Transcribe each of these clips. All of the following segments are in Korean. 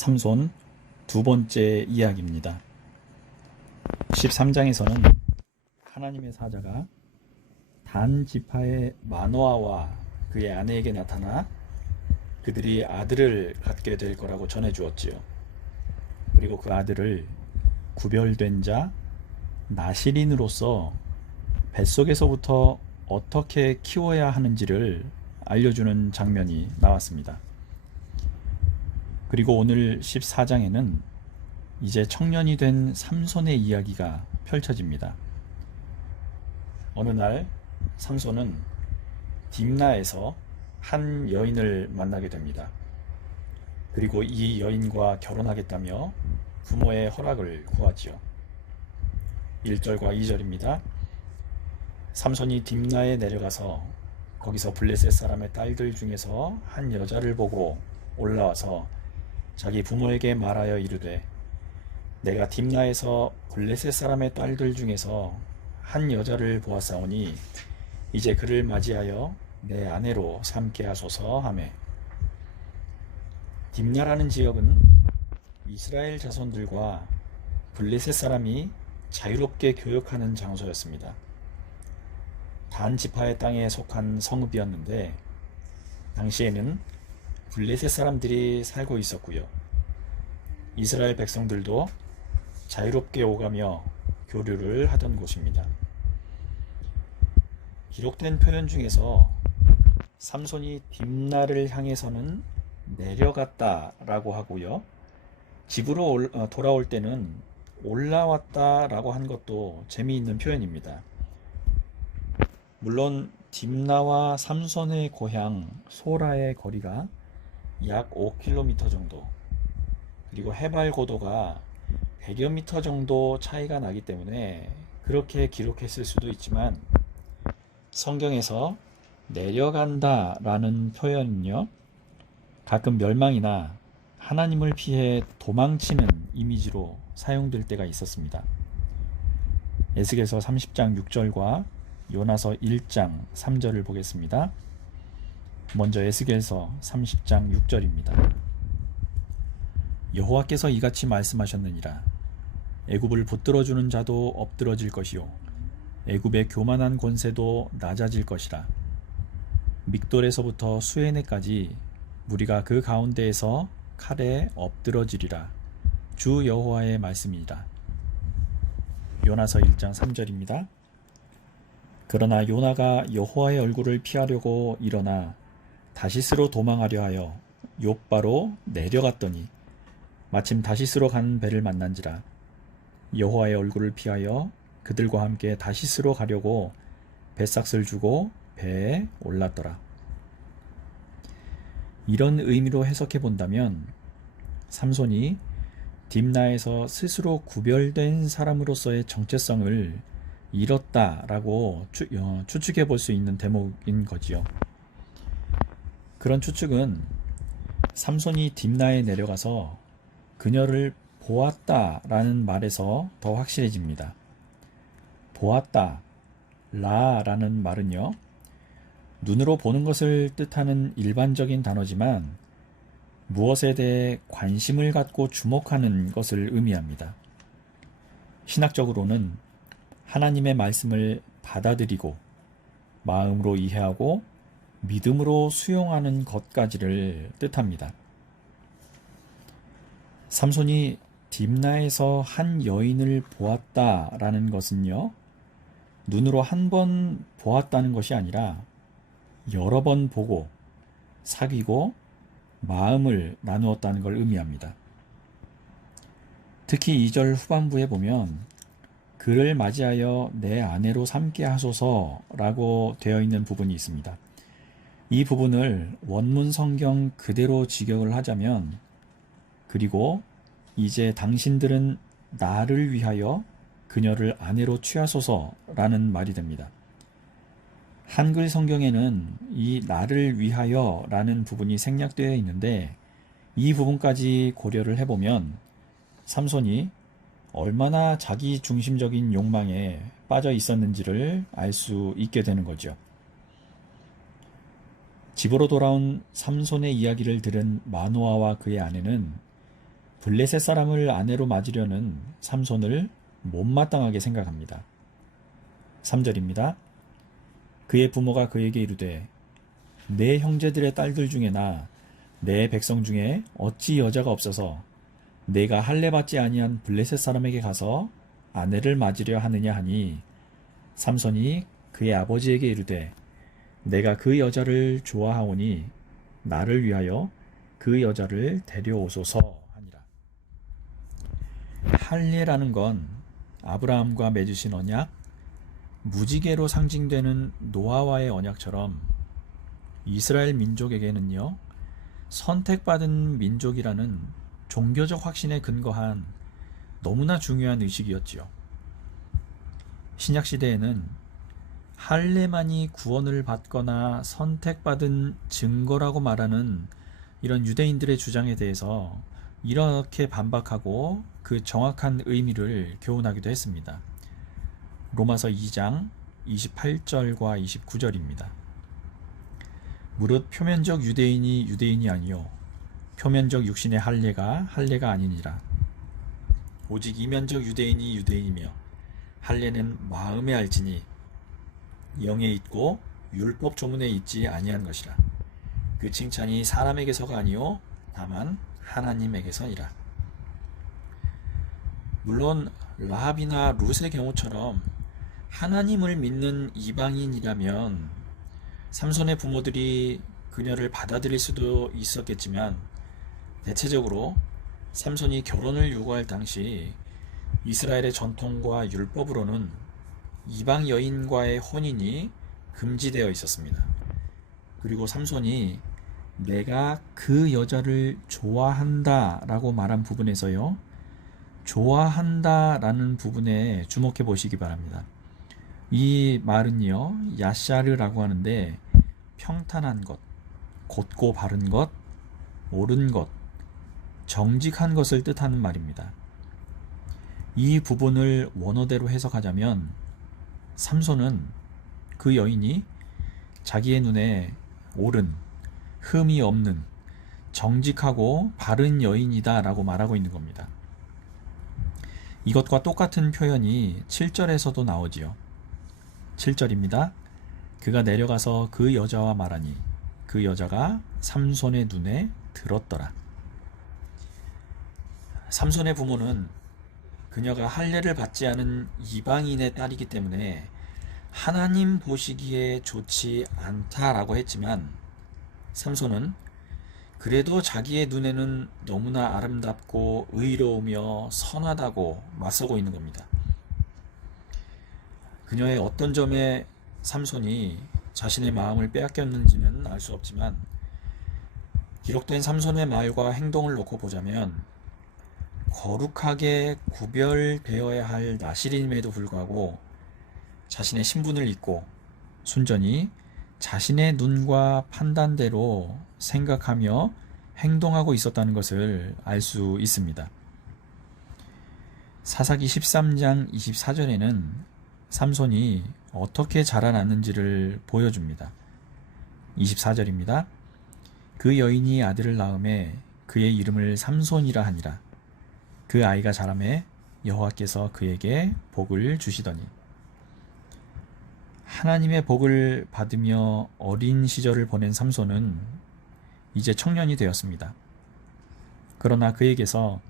삼손 두 번째 이야기입니다. 13장에서는 하나님의 사자가 단 지파의 마노아와 그의 아내에게 나타나 그들이 아들을 갖게 될 거라고 전해주었지요. 그리고 그 아들을 구별된 자 나실인으로서 뱃속에서부터 어떻게 키워야 하는지를 알려주는 장면이 나왔습니다. 그리고 오늘 14장에는 이제 청년이 된 삼손의 이야기가 펼쳐집니다. 어느 날 삼손은 딥나에서 한 여인을 만나게 됩니다. 그리고 이 여인과 결혼하겠다며 부모의 허락을 구하지요. 1절과 2절입니다. 삼손이 딥나에 내려가서 거기서 블레셋 사람의 딸들 중에서 한 여자를 보고 올라와서 자기 부모에게 말하여 이르되 내가 딥나에서 블레셋 사람의 딸들 중에서 한 여자를 보았사오니 이제 그를 맞이하여 내 아내로 삼게 하소서 하매. 딥나라는 지역은 이스라엘 자손들과 블레셋 사람이 자유롭게 교역하는 장소였습니다. 단 지파의 땅에 속한 성읍이었는데 당시에는 블레셋 사람들이 살고 있었고요. 이스라엘 백성들도 자유롭게 오가며 교류를 하던 곳입니다. 기록된 표현 중에서 삼손이 딥나를 향해서는 내려갔다라고 하고요. 집으로 돌아올 때는 올라왔다라고 한 것도 재미있는 표현입니다. 물론 딥나와 삼손의 고향 소라의 거리가 약 5km 정도, 그리고 해발 고도가 100여 미터 정도 차이가 나기 때문에 그렇게 기록했을 수도 있지만 성경에서 내려간다 라는 표현은요, 가끔 멸망이나 하나님을 피해 도망치는 이미지로 사용될 때가 있었습니다. 에스겔서 30장 6절과 요나서 1장 3절을 보겠습니다. 먼저 에스겔서 30장 6절입니다. 여호와께서 이같이 말씀하셨느니라. 애굽을 붙들어주는 자도 엎드러질 것이요 애굽의 교만한 권세도 낮아질 것이라. 믹돌에서부터 수에네까지 무리가 그 가운데에서 칼에 엎드러지리라. 주 여호와의 말씀이니라. 요나서 1장 3절입니다. 그러나 요나가 여호와의 얼굴을 피하려고 일어나 다시스로 도망하려 하여 욥바로 내려갔더니 마침 다시스로 간 배를 만난지라. 여호와의 얼굴을 피하여 그들과 함께 다시스로 가려고 뱃삭을 주고 배에 올랐더라. 이런 의미로 해석해 본다면 삼손이 딥나에서 스스로 구별된 사람으로서의 정체성을 잃었다라고 추측해 볼 수 있는 대목인 거지요. 그런 추측은 삼손이 딥나에 내려가서 그녀를 보았다라는 말에서 더 확실해집니다. 보았다, 라라는 말은요, 눈으로 보는 것을 뜻하는 일반적인 단어지만 무엇에 대해 관심을 갖고 주목하는 것을 의미합니다. 신학적으로는 하나님의 말씀을 받아들이고 마음으로 이해하고 믿음으로 수용하는 것까지를 뜻합니다. 삼손이 딥나에서 한 여인을 보았다라는 것은요, 눈으로 한 번 보았다는 것이 아니라 여러 번 보고 사귀고 마음을 나누었다는 걸 의미합니다. 특히 2절 후반부에 보면 그를 맞이하여 내 아내로 삼게 하소서라고 되어 있는 부분이 있습니다. 이 부분을 원문 성경 그대로 직역을 하자면 그리고 이제 당신들은 나를 위하여 그녀를 아내로 취하소서라는 말이 됩니다. 한글 성경에는 이 나를 위하여 라는 부분이 생략되어 있는데 이 부분까지 고려를 해보면 삼손이 얼마나 자기 중심적인 욕망에 빠져 있었는지를 알 수 있게 되는 거죠. 집으로 돌아온 삼손의 이야기를 들은 마노아와 그의 아내는 블레셋 사람을 아내로 맞으려는 삼손을 못마땅하게 생각합니다. 3절입니다. 그의 부모가 그에게 이르되 내 형제들의 딸들 중에나 내 백성 중에 어찌 여자가 없어서 내가 할례 받지 아니한 블레셋 사람에게 가서 아내를 맞으려 하느냐 하니 삼손이 그의 아버지에게 이르되 내가 그 여자를 좋아하오니 나를 위하여 그 여자를 데려오소서 하니라. 할례라는 건 아브라함과 맺으신 언약, 무지개로 상징되는 노아와의 언약처럼 이스라엘 민족에게는요, 선택받은 민족이라는 종교적 확신에 근거한 너무나 중요한 의식이었지요. 신약시대에는 할례만이 구원을 받거나 선택받은 증거라고 말하는 이런 유대인들의 주장에 대해서 이렇게 반박하고 그 정확한 의미를 교훈하기도 했습니다. 로마서 2장 28절과 29절입니다. 무릇 표면적 유대인이 유대인이 아니요 표면적 육신의 할례가 할례가 아니니라. 오직 이면적 유대인이 유대인이며 할례는 마음에 알지니 영에 있고 율법 조문에 있지 아니한 것이라. 그 칭찬이 사람에게서가 아니요 다만 하나님에게서니라. 물론 라합이나 룻의 경우처럼 하나님을 믿는 이방인이라면 삼손의 부모들이 그녀를 받아들일 수도 있었겠지만 대체적으로 삼손이 결혼을 요구할 당시 이스라엘의 전통과 율법으로는 이방 여인과의 혼인이 금지되어 있었습니다. 그리고 삼손이 내가 그 여자를 좋아한다 라고 말한 부분에서요, 좋아한다 라는 부분에 주목해 보시기 바랍니다. 이 말은요, 야샤르라고 하는데 평탄한 것, 곧고 바른 것, 옳은 것, 정직한 것을 뜻하는 말입니다. 이 부분을 원어대로 해석하자면 삼손은 그 여인이 자기의 눈에 옳은, 흠이 없는, 정직하고 바른 여인이다 라고 말하고 있는 겁니다. 이것과 똑같은 표현이 7절에서도 나오지요. 7절입니다. 그가 내려가서 그 여자와 말하니 그 여자가 삼손의 눈에 들었더라. 삼손의 부모는 그녀가 할례를 받지 않은 이방인의 딸이기 때문에 하나님 보시기에 좋지 않다라고 했지만 삼손은 그래도 자기의 눈에는 너무나 아름답고 의로우며 선하다고 맞서고 있는 겁니다. 그녀의 어떤 점에 삼손이 자신의 마음을 빼앗겼는지는 알 수 없지만 기록된 삼손의 말과 행동을 놓고 보자면 거룩하게 구별되어야 할 나실임에도 불구하고 자신의 신분을 잊고 순전히 자신의 눈과 판단대로 생각하며 행동하고 있었다는 것을 알 수 있습니다. 사사기 13장 24절에는 삼손이 어떻게 자라났는지를 보여줍니다. 24절입니다. 그 여인이 아들을 낳음에 그의 이름을 삼손이라 하니라. 그 아이가 자라매 여호와께서 그에게 복을 주시더니. 하나님의 복을 받으며 어린 시절을 보낸 삼손은 이제 청년이 되었습니다. 그러나 그에게서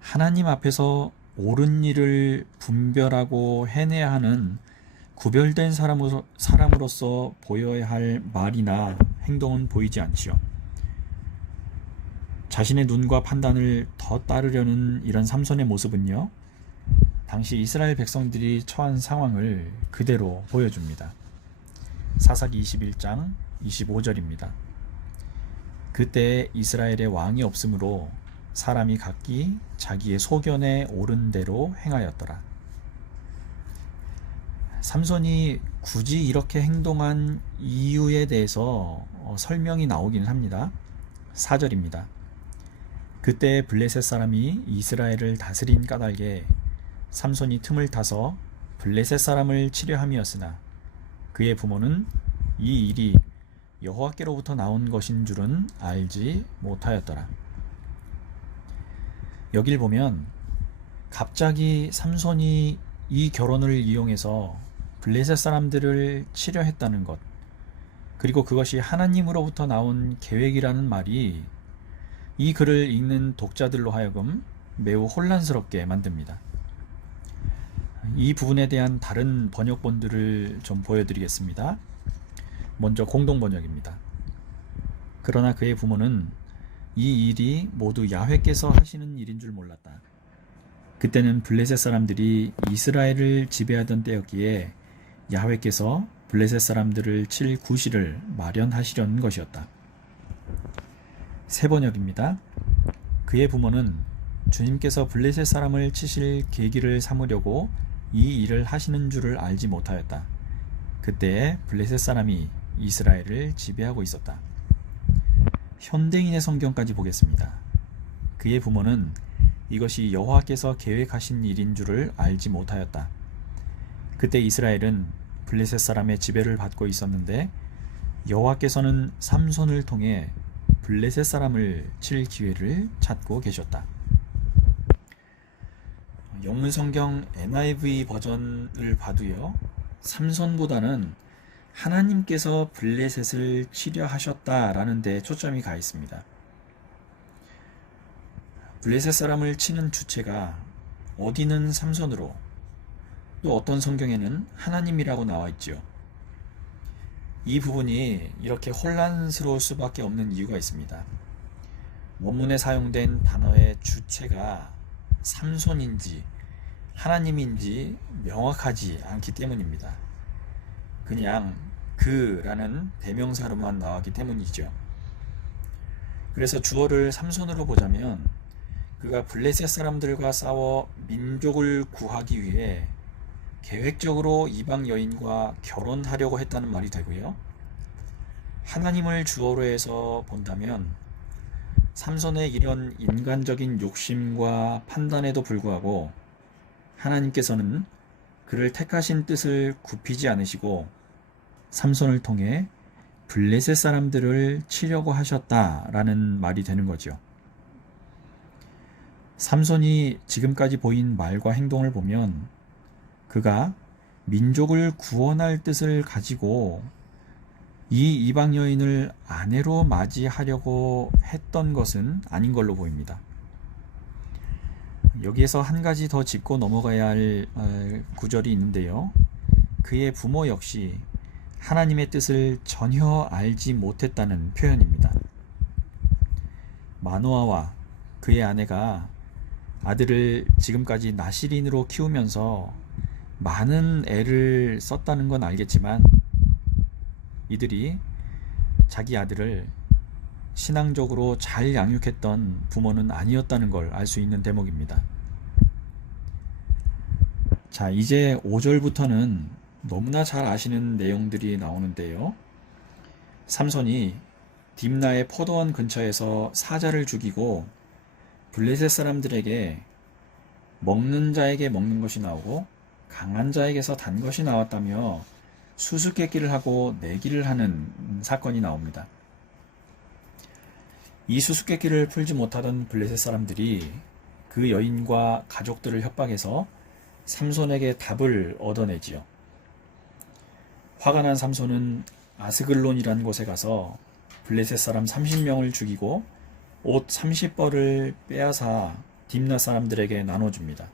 하나님 앞에서 옳은 일을 분별하고 해내야 하는 구별된 사람으로서 보여야 할 말이나 행동은 보이지 않지요. 자신의 눈과 판단을 더 따르려는 이런 삼손의 모습은요, 당시 이스라엘 백성들이 처한 상황을 그대로 보여줍니다. 사사기 21장 25절입니다. 그때 이스라엘에 왕이 없으므로 사람이 각기 자기의 소견에 옳은 대로 행하였더라. 삼손이 굳이 이렇게 행동한 이유에 대해서 설명이 나오기는 합니다. 4절입니다. 그때 블레셋 사람이 이스라엘을 다스린 까닭에 삼손이 틈을 타서 블레셋 사람을 치려 함이었으나 그의 부모는 이 일이 여호와께로부터 나온 것인 줄은 알지 못하였더라. 여길 보면 갑자기 삼손이 이 결혼을 이용해서 블레셋 사람들을 치려 했다는 것, 그리고 그것이 하나님으로부터 나온 계획이라는 말이 이 글을 읽는 독자들로 하여금 매우 혼란스럽게 만듭니다. 이 부분에 대한 다른 번역본들을 좀 보여드리겠습니다. 먼저 공동번역입니다. 그러나 그의 부모는 이 일이 모두 야훼께서 하시는 일인 줄 몰랐다. 그때는 블레셋 사람들이 이스라엘을 지배하던 때였기에 야훼께서 블레셋 사람들을 칠 구실을 마련하시려는 것이었다. 새 번역입니다. 그의 부모는 주님께서 블레셋 사람을 치실 계기를 삼으려고 이 일을 하시는 줄을 알지 못하였다. 그때에 블레셋 사람이 이스라엘을 지배하고 있었다. 현대인의 성경까지 보겠습니다. 그의 부모는 이것이 여호와께서 계획하신 일인 줄을 알지 못하였다. 그때 이스라엘은 블레셋 사람의 지배를 받고 있었는데 여호와께서는 삼손을 통해 블레셋 사람을 칠 기회를 찾고 계셨다. 영문 성경 NIV 버전을 봐도요, 삼손보다는 하나님께서 블레셋을 치려 하셨다라는 데 초점이 가 있습니다. 블레셋 사람을 치는 주체가 어디는 삼손으로, 또 어떤 성경에는 하나님이라고 나와 있죠. 이 부분이 이렇게 혼란스러울 수밖에 없는 이유가 있습니다. 원문에 사용된 단어의 주체가 삼손인지 하나님인지 명확하지 않기 때문입니다. 그냥 그라는 대명사로만 나왔기 때문이죠. 그래서 주어를 삼손으로 보자면 그가 블레셋 사람들과 싸워 민족을 구하기 위해 계획적으로 이방 여인과 결혼하려고 했다는 말이 되고요. 하나님을 주어로 해서 본다면 삼손의 이런 인간적인 욕심과 판단에도 불구하고 하나님께서는 그를 택하신 뜻을 굽히지 않으시고 삼손을 통해 블레셋 사람들을 치려고 하셨다라는 말이 되는 거죠. 삼손이 지금까지 보인 말과 행동을 보면 그가 민족을 구원할 뜻을 가지고 이 이방 여인을 아내로 맞이하려고 했던 것은 아닌 걸로 보입니다. 여기에서 한 가지 더 짚고 넘어가야 할 구절이 있는데요. 그의 부모 역시 하나님의 뜻을 전혀 알지 못했다는 표현입니다. 마노아와 그의 아내가 아들을 지금까지 나실인으로 키우면서 많은 애를 썼다는 건 알겠지만 이들이 자기 아들을 신앙적으로 잘 양육했던 부모는 아니었다는 걸 알 수 있는 대목입니다. 자, 이제 5절부터는 너무나 잘 아시는 내용들이 나오는데요. 삼손이 딥나의 포도원 근처에서 사자를 죽이고 블레셋 사람들에게 먹는 자에게 먹는 것이 나오고 강한 자에게서 단 것이 나왔다며 수수께끼를 하고 내기를 하는 사건이 나옵니다. 이 수수께끼를 풀지 못하던 블레셋 사람들이 그 여인과 가족들을 협박해서 삼손에게 답을 얻어내지요. 화가 난 삼손은 아스글론이라는 곳에 가서 블레셋 사람 30명을 죽이고 옷 30벌을 빼앗아 딥나 사람들에게 나눠줍니다.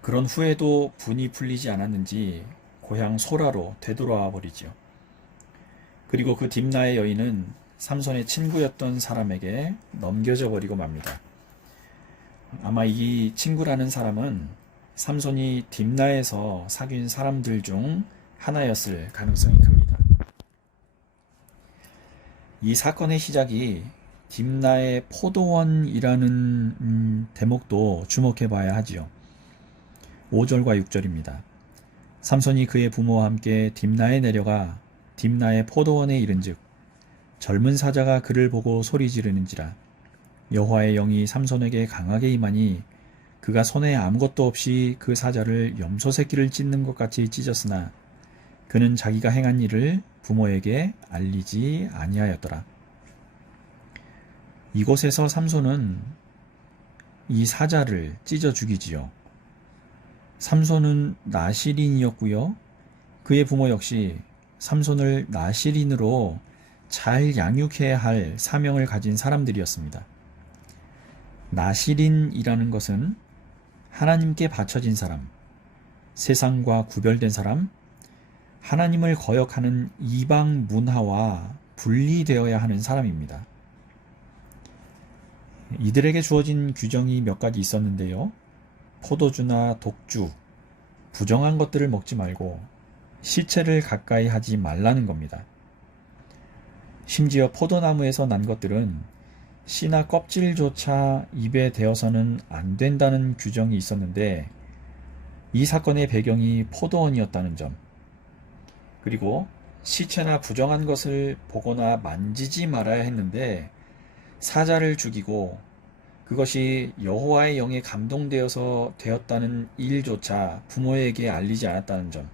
그런 후에도 분이 풀리지 않았는지 고향 소라로 되돌아와 버리죠. 그리고 그 딥나의 여인은 삼손의 친구였던 사람에게 넘겨져 버리고 맙니다. 아마 이 친구라는 사람은 삼손이 딥나에서 사귄 사람들 중 하나였을 가능성이 큽니다. 이 사건의 시작이 딥나의 포도원이라는 대목도 주목해 봐야 하지요. 5절과 6절입니다. 삼손이 그의 부모와 함께 딥나에 내려가 딥나의 포도원에 이른즉 젊은 사자가 그를 보고 소리 지르는지라 여호와의 영이 삼손에게 강하게 임하니 그가 손에 아무것도 없이 그 사자를 염소 새끼를 찢는 것 같이 찢었으나 그는 자기가 행한 일을 부모에게 알리지 아니하였더라. 이곳에서 삼손은 이 사자를 찢어 죽이지요. 삼손은 나실인이었고요. 그의 부모 역시 삼손을 나실인으로 잘 양육해야 할 사명을 가진 사람들이었습니다. 나실인이라는 것은 하나님께 바쳐진 사람, 세상과 구별된 사람, 하나님을 거역하는 이방 문화와 분리되어야 하는 사람입니다. 이들에게 주어진 규정이 몇 가지 있었는데요. 포도주나 독주, 부정한 것들을 먹지 말고 시체를 가까이 하지 말라는 겁니다. 심지어 포도나무에서 난 것들은 씨나 껍질조차 입에 대어서는 안 된다는 규정이 있었는데 이 사건의 배경이 포도원이었다는 점, 그리고 시체나 부정한 것을 보거나 만지지 말아야 했는데 사자를 죽이고 그것이 여호와의 영에 감동되어서 되었다는 일조차 부모에게 알리지 않았다는 점,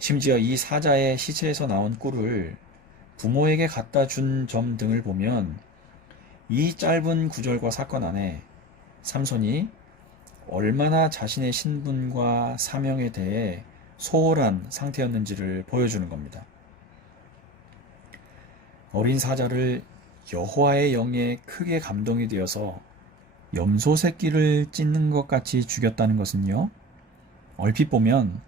심지어 이 사자의 시체에서 나온 꿀을 부모에게 갖다 준 점 등을 보면 이 짧은 구절과 사건 안에 삼손이 얼마나 자신의 신분과 사명에 대해 소홀한 상태였는지를 보여주는 겁니다. 어린 사자를 여호와의 영에 크게 감동이 되어서 염소 새끼를 찢는 것 같이 죽였다는 것은요, 얼핏 보면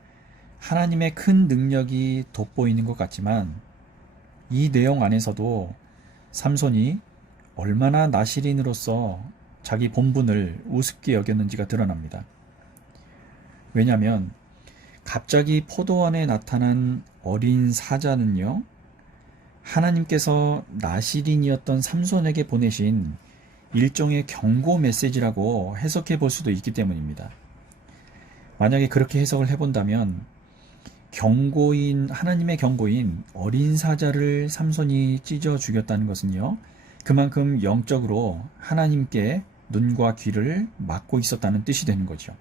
하나님의 큰 능력이 돋보이는 것 같지만 이 내용 안에서도 삼손이 얼마나 나실인으로서 자기 본분을 우습게 여겼는지가 드러납니다. 왜냐하면 갑자기 포도원에 나타난 어린 사자는요, 하나님께서 나실인이었던 삼손에게 보내신 일종의 경고 메시지라고 해석해 볼 수도 있기 때문입니다. 만약에 그렇게 해석을 해본다면 하나님의 경고인 어린 사자를 삼손이 찢어 죽였다는 것은요, 그만큼 영적으로 하나님께 눈과 귀를 막고 있었다는 뜻이 되는 거죠.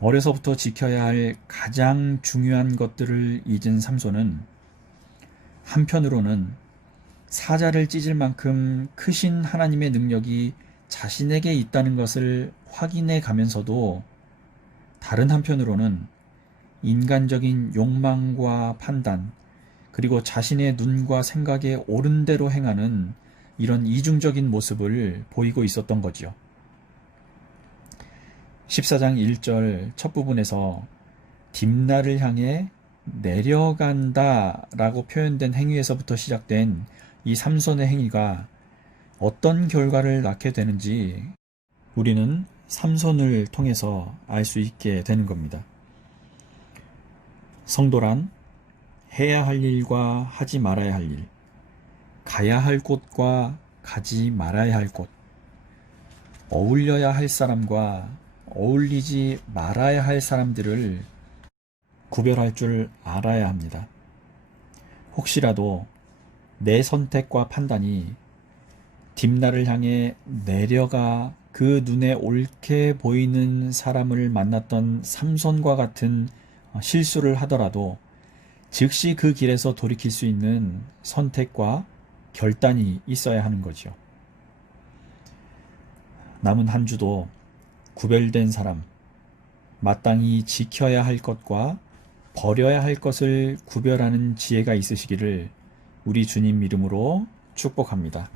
어려서부터 지켜야 할 가장 중요한 것들을 잊은 삼손은 한편으로는 사자를 찢을 만큼 크신 하나님의 능력이 자신에게 있다는 것을 확인해 가면서도 다른 한편으로는 인간적인 욕망과 판단, 그리고 자신의 눈과 생각에 옳은 대로 행하는 이런 이중적인 모습을 보이고 있었던 거지요. 14장 1절 첫 부분에서 딥나를 향해 내려간다 라고 표현된 행위에서부터 시작된 이 삼손의 행위가 어떤 결과를 낳게 되는지 우리는 삼손을 통해서 알 수 있게 되는 겁니다. 성도란 해야 할 일과 하지 말아야 할 일, 가야 할 곳과 가지 말아야 할 곳, 어울려야 할 사람과 어울리지 말아야 할 사람들을 구별할 줄 알아야 합니다. 혹시라도 내 선택과 판단이 딥나를 향해 내려가 그 눈에 옳게 보이는 사람을 만났던 삼손과 같은 실수를 하더라도 즉시 그 길에서 돌이킬 수 있는 선택과 결단이 있어야 하는 거죠. 남은 한 주도 구별된 사람, 마땅히 지켜야 할 것과 버려야 할 것을 구별하는 지혜가 있으시기를 우리 주님 이름으로 축복합니다.